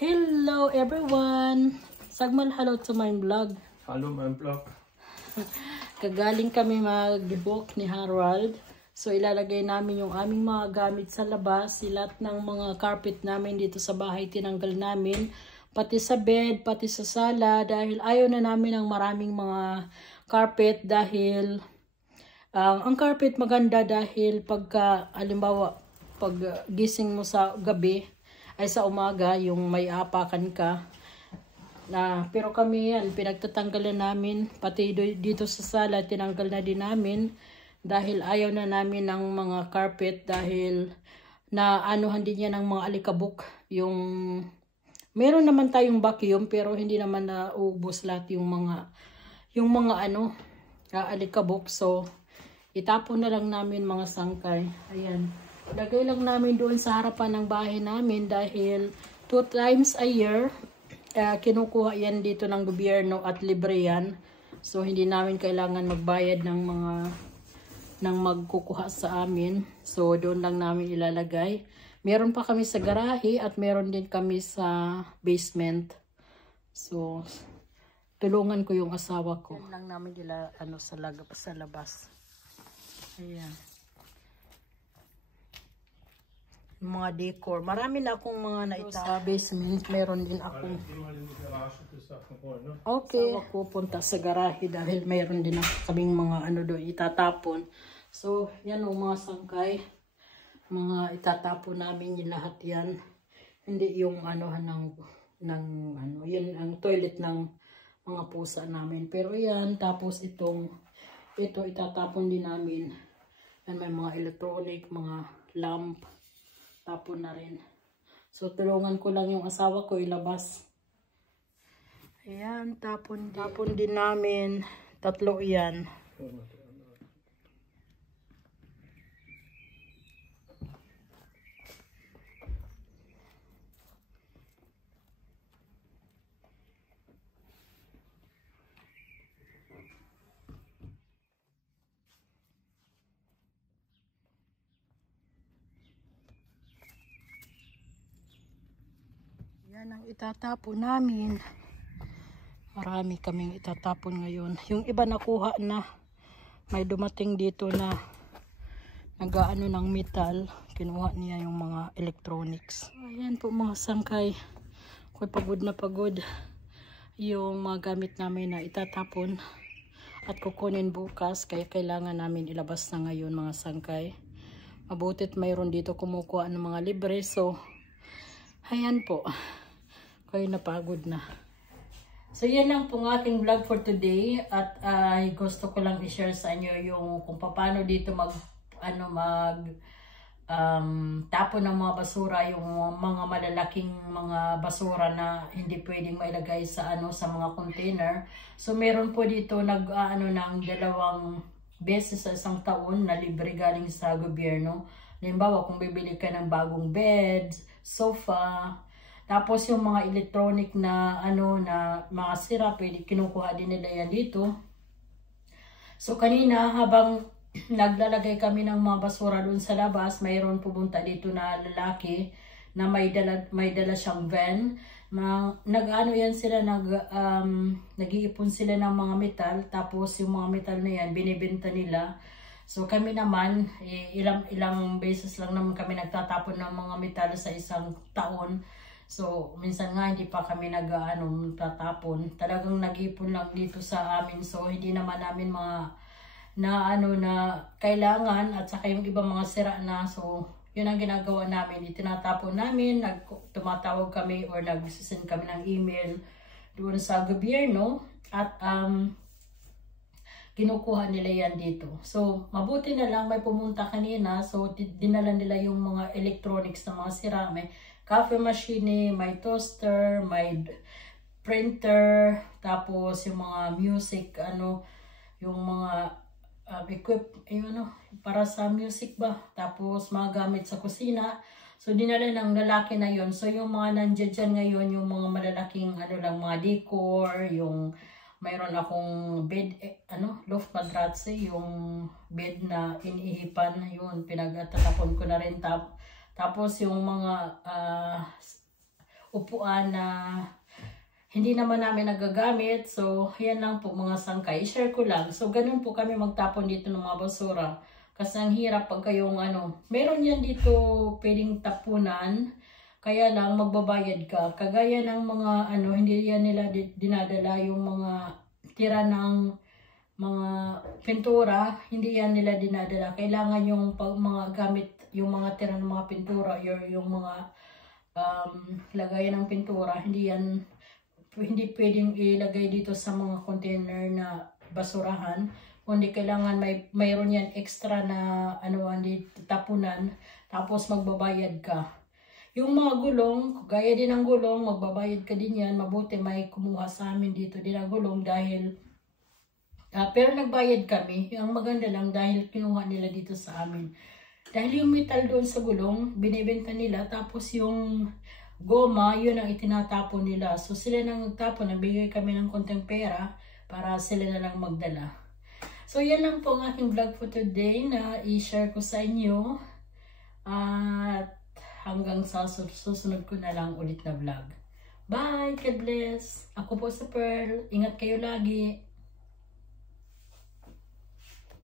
Hello everyone! Sagmal hello to my vlog. Hello my vlog. Kagaling kami mag-book ni Harold. So ilalagay namin yung aming mga gamit sa labas. Lahat ng mga carpet namin dito sa bahay tinanggal namin. Pati sa bed, pati sa sala. Dahil ayaw na namin ng maraming mga carpet dahil ang carpet maganda dahil pagka halimbawa pag gising mo sa gabi ay sa umaga yung may apakan ka na, pero kami yan pinagtatanggalan namin, pati dito sa sala tinanggal na din namin dahil ayaw na namin ng mga carpet dahil na anuhan din yan ng mga alikabok. Yung meron naman tayong vacuum pero hindi naman naubos lahat yung mga alikabok, so itapon na lang namin mga sangkay. Ayan. Lagay lang namin doon sa harapan ng bahay namin dahil 2 times a year kinukuha yan dito ng gobyerno at libre yan. So hindi namin kailangan magbayad ng magkukuha sa amin. So doon lang namin ilalagay. Meron pa kami sa garahe at meron din kami sa basement. So tulungan ko yung asawa ko. Yan lang namin sa labas. Ayan. Mga decor. Marami na akong mga naita. Sa basement, meron din akong. Okay. Ako punta sa garahe dahil meron din ako kaming mga doon itatapon. So, yan o mga sangkay. Mga itatapon namin yung lahat yan. Hindi yung yun ang toilet ng mga pusa namin. Pero yan, tapos ito itatapon din namin. Yan, may mga electronic, mga lamp. Tapon na rin. So, tulungan ko lang yung asawa ko ilabas. Ayan, tapon din namin. 3 yan. Yan ang itatapon namin. Marami kaming itatapon ngayon. Yung iba nakuha na. May dumating dito na nag-aano ng metal. Kinuha niya yung mga electronics. Ayan po mga sangkay. Ako'y pagod na pagod. Yung mga gamit namin na itatapon at kukunin bukas. Kaya kailangan namin ilabas na ngayon mga sangkay. Mabutit mayroon dito kumukuha ng mga libre. So, ayan po. Kaya napagod na. So, yan lang po ng ating vlog for today. At gusto ko lang i-share sa inyo yung kung paano dito tapon ng mga basura, yung mga malalaking mga basura na hindi pwedeng mailagay sa mga container. So, meron po dito ng 2 beses sa isang taon na libre galing sa gobyerno. Halimbawa, kung bibili ka ng bagong bed, sofa, tapos yung mga electronic na na mga sira, pwede kinukuha din nila yan dito. So kanina habang naglalagay kami ng mga basura doon sa labas, mayroon pumunta dito na lalaki na may dala siyang van. Nag-ano sila, nag-iipon sila ng mga metal, tapos yung mga metal na yan binibenta nila. So kami naman, ilang beses lang naman kami nagtatapon ng mga metal sa isang taon. So minsan nga hindi pa kami nagtatapon. Talagang nag-ipon lang dito sa amin. So hindi naman namin mga na kailangan, at saka yung ibang mga sira na. So yun ang ginagawa namin. Itinatapon namin, tumatawag kami or nag-send kami ng email doon sa gobyerno at kinukuha nila yan dito. So, mabuti na lang may pumunta kanina. So, dinala nila yung mga electronics na mga sira. May coffee machine, may toaster, may printer, tapos yung mga music, yung mga para sa music ba. Tapos, mga gamit sa kusina. So, dinala ng lalaki na yon. So, yung mga nandiyan dyan ngayon, yung mga malalaking, mga decor, yung mayroon akong bed, loft matratse, yung bed na inihipan, yun, pinagtatapon ko na rin. Tapos yung mga upuan na hindi naman namin nagagamit. So, yan lang po mga sangkay. I-share ko lang. So, ganun po kami magtapon dito ng mga basura. Kasi ang hirap pag kayong meron yan dito pwedeng tapunan. Kaya lang magbabayad ka. Kagaya ng mga hindi yan nila dinadala yung mga tira ng mga pintura. Hindi yan nila dinadala. Kailangan yung mga gamit, yung mga tira ng mga pintura, yung mga lagayan ng pintura. Hindi pwedeng ilagay dito sa mga container na basurahan, kundi kailangan mayroon yan extra na tapunan, tapos magbabayad ka. Yung mga gulong, gaya din ng gulong, magbabayad ka din yan. Mabuti may kumuha sa amin dito din ang gulong dahil pero nagbayad kami. Ang maganda lang dahil kinuha nila dito sa amin. Dahil yung metal doon sa gulong, binibenta nila, tapos yung goma, yun ang itinatapon nila. So sila nang nagtapon, nabigay kami ng konting pera para sila na lang magdala. So yan lang po ang aking vlog for today na i-share ko sa inyo. At hanggang sa susunod ko na lang ulit na vlog. Bye! God bless! Ako po si Pearl. Ingat kayo lagi.